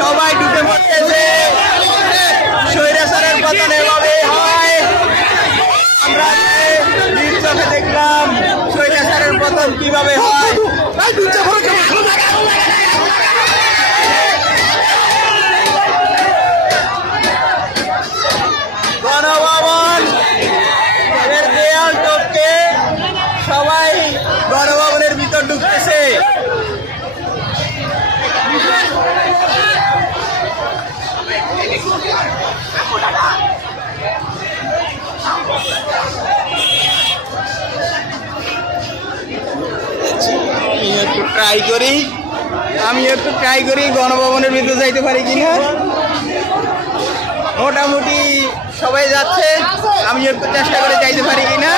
সবাই ঢুকে পড়তেছে। স্বৈরাচারের পতন এভাবে হয়। আমরা নিজ চোখে দেখলাম স্বৈরাচারের পতন কিভাবে হয়। গণভবন এর দেয়াল টপকে সবাই গণভবনের ভিতর ঢুকতেছে। আমি একটু ট্রাই করি গণভবনের ভিতরে যাইতে পারি কিনা। মোটামুটি সবাই যাচ্ছে, আমি একটু চেষ্টা করে যাইতে পারি কিনা।